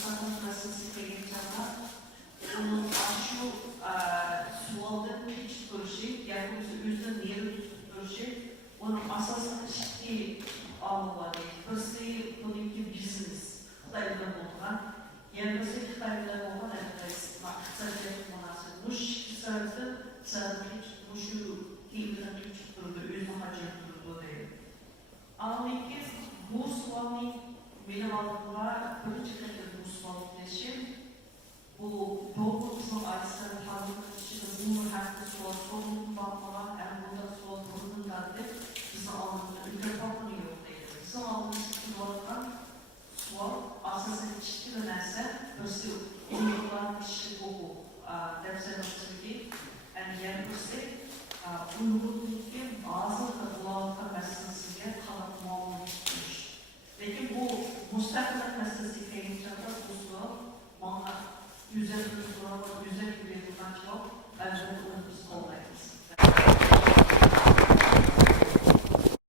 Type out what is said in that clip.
mustaqil meselesi kelganda onun şu sualda hiç duruşu, yani özünün neri duruşu, onun asasını ciddi almaları. Birisi bununki business, Xitay'da olan, yani birisi Xitay'da olan iqtisodiyot manası. Bu iqtisodda bu şu keyifli tutturdu, özünü hacim tutturdu deydi. Ama bu sualın benim aldığımda birinci kere bu sual için bu doğrultusal açısından tanımlamak için bunu hakkında sual sorunun bakmalar, yani burada sual sorunun da bizim aldığımda ülke farkını yok değil. Bizim aldığımız sualdan sual aslında ciddi bir neyse birisi uygulan kişilik oku derslerimizdeki yani yer birisi uygunluğundaki bazı katılanlıklar meselesiyle kalıp muamele tutmuş. Peki bu müstakillik meselesi gelince bu sual bana üzerinde sorular, üzerinde bir çok bence de olumsuz olay.